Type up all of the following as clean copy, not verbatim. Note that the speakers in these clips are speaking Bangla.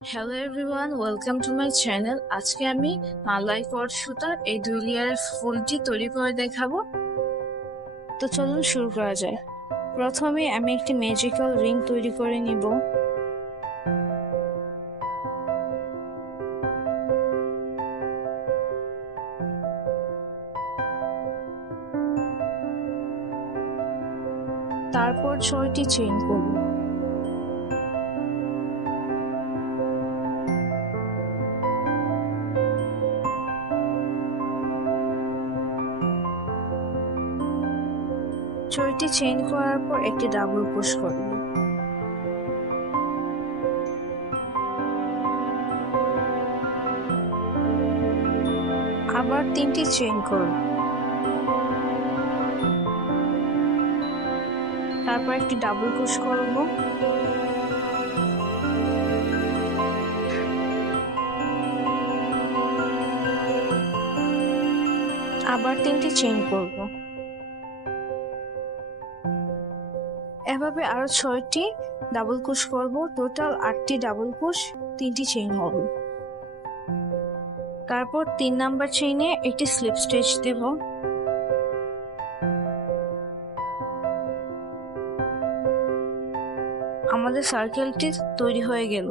Hello everyone, welcome to my channel. আজকে আমি মালাই কট সুতার এই 2 লেয়ারের ফুলটি তৈরি করে দেখাবো। তো চলুন শুরু করা যায়। প্রথমে আমি একটি ম্যাজিক্যাল রিং তৈরি করে নিব। তারপর 6টি চেইন করব। ছয়টি চেইন করার পর একটি ডাবল ক্রোশ করব। আবার 3টি চেইন করব। তারপর একটি ডাবল ক্রোশ করব। আবার 3টি চেইন করব। এভাবে আরো 6টি ডাবল ক্রোশ করব। টোটাল 8টি ডাবল ক্রোশ, 3টি চেইন হবে। তারপর 3 নাম্বার চেইনে একটি স্লিপ স্টিচ দেব। আমাদের সার্কেলটি তৈরি হয়ে গেল।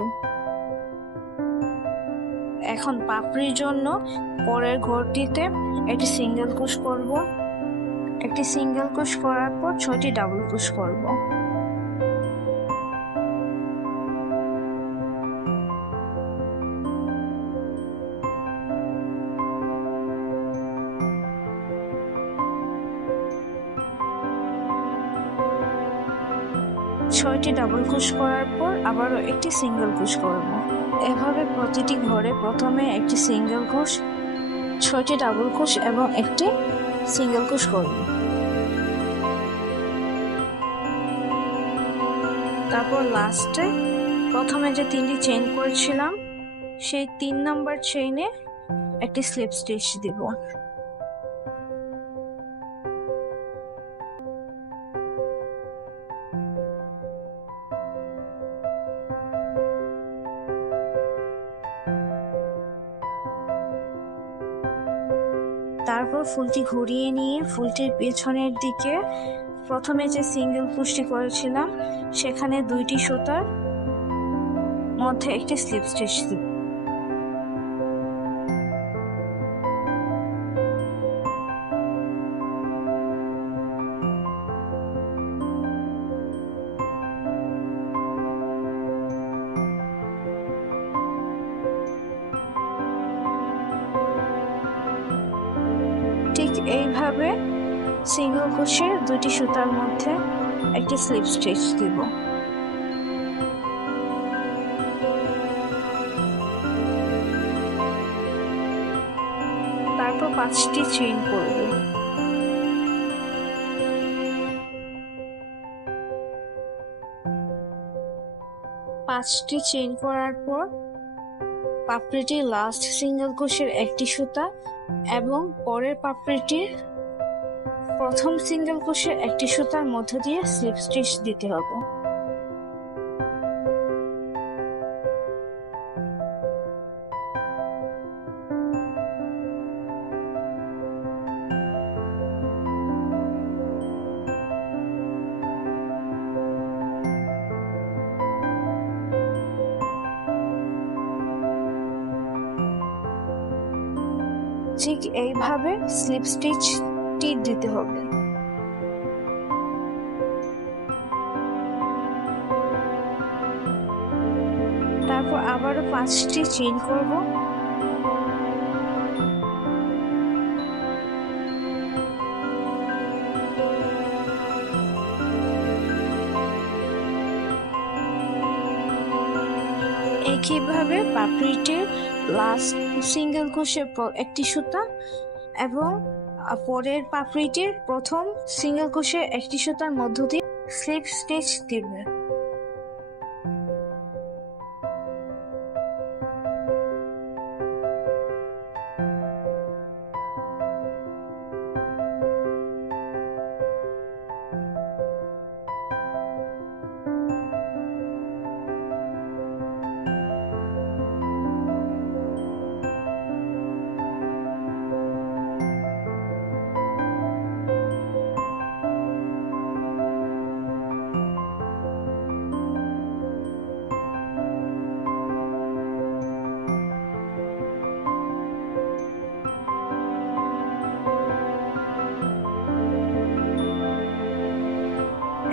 এখন পাপড়ির জন্য পরের ঘরটিতে একটি সিঙ্গেল ক্রোশ করব। একটি সিঙ্গেল ক্রোশ করার পর 6টি ডাবল ক্রোশ করব। ছয়টি ডাবল ক্রোশ করার পর আবারও একটি সিঙ্গেল ক্রোশ করব। এভাবে প্রতিটি ঘরে প্রথমে একটি সিঙ্গেল ক্রোশ, 6টি ডাবল ক্রোশ এবং একটি সিঙ্গেল ক্রোশ করব। তারপর লাস্টে প্রথমে যে 3টি চেইন করেছিলাম সেই 3 নাম্বার চেইনে একটি স্লিপ স্টিচ দিব। তারপর ফুলটি ঘুরিয়ে নিয়ে ফুলটির পেছনের দিকে প্রথমে যে সিঙ্গেল ক্রোশটি করেছিলাম সেখানে 2টি সুতার মধ্যে একটি স্লিপ স্টিচ দিব। ঠিক এইভাবে সিঙ্গেল ক্রোশে 2টি সুতার মধ্যে একটি স্লিপ স্টিচ দিব। তারপর 5টি চেইন করব। 5টি চেইন করার পর পাপড়িটির লাস্ট সিঙ্গেল ক্রোশের একটি সুতা এবং পরের পাপড়িটির প্রথম সিঙ্গেল ক্রোশের একটি সুতার মধ্য দিয়ে স্লিপ স্টিচ দিতে হবে। ঠিক এইভাবে স্লিপ স্টিচটি দিতে হবে। তারপর আবারও 5টি চেইন করব। একইভাবে পাপড়িটির লাস্ট সিঙ্গেল ক্রোশের একটি সুতা এবং পরের পাপড়িটির প্রথম সিঙ্গেল ক্রোশের একটি সুতার মধ্য দিয়ে স্লিপ স্টিচ দিবে।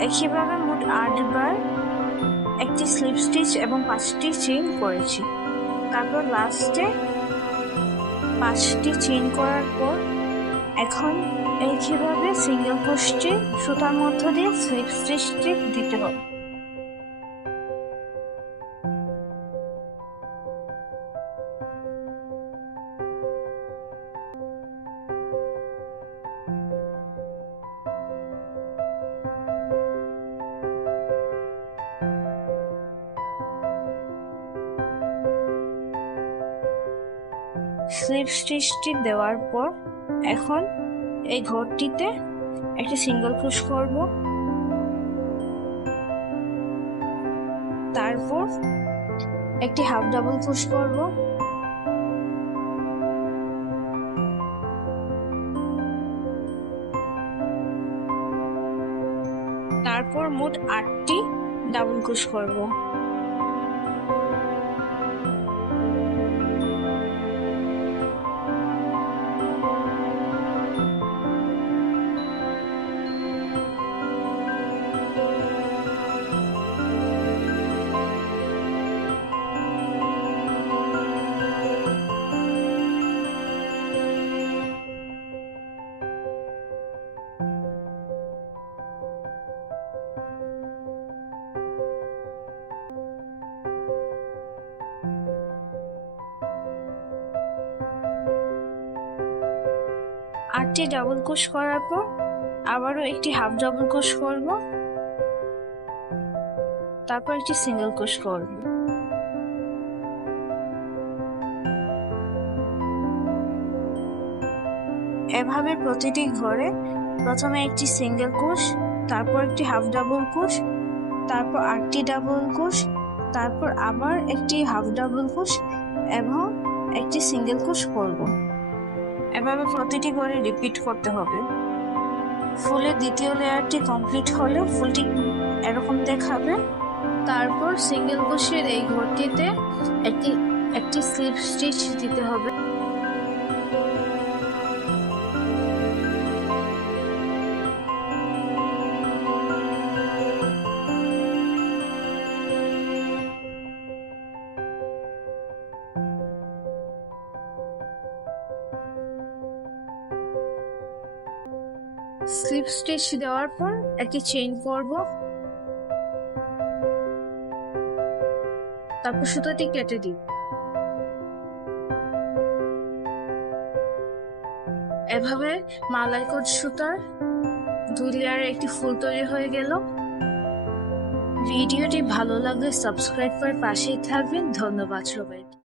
একইভাবে মোট 8 বার একটি স্লিপ স্টিচ এবং 5টি চেইন করেছি। তারপর লাস্টে 5টি চেইন করার পর এখন একইভাবে সিঙ্গেল ক্রোশে সুতার মধ্য দিয়ে স্লিপ স্টিচটি দিতে হবে। স্লিপ স্টিচটি দেওয়ার পর এখন এই ঘরটিতে একটি সিঙ্গেল ক্রোশ করব, তারপর একটি হাফ ডাবল ক্রোশ করব, তারপর মোট 8টি ডাবল ক্রোশ করব। আটটি ডাবল ক্রোশ করার পর আবারও একটি হাফ ডাবল ক্রোশ করব, তারপর একটি সিঙ্গেল ক্রোশ করব। এভাবে প্রতিটি ঘরে প্রথমে একটি সিঙ্গেল ক্রোশ, তারপর একটি হাফ ডাবল ক্রোশ, তারপর 8টি ডাবল ক্রোশ, তারপর আবার একটি হাফ ডাবল ক্রোশ এবং একটি সিঙ্গেল ক্রোশ করব। এভাবে প্রতিটি ঘরে রিপিট করতে হবে। ফুলের দ্বিতীয় লেয়ারটি কমপ্লিট হলে ফুলটি এরকম দেখাবে। তারপর সিঙ্গেল ক্রোশের এই ঘরটিতে একটি স্লিপ স্টিচ দিতে হবে। স্লিপ স্টিচ দেওয়ার পর একটি চেইন করব, তারপর সুতাটি কেটে দিব। এভাবে মালাইকট সুতার 2 লেয়ারে একটি ফুল তৈরি হয়ে গেল। ভিডিওটি ভালো লাগলে সাবস্ক্রাইব করে পাশেই থাকবেন। ধন্যবাদ সবাইকে।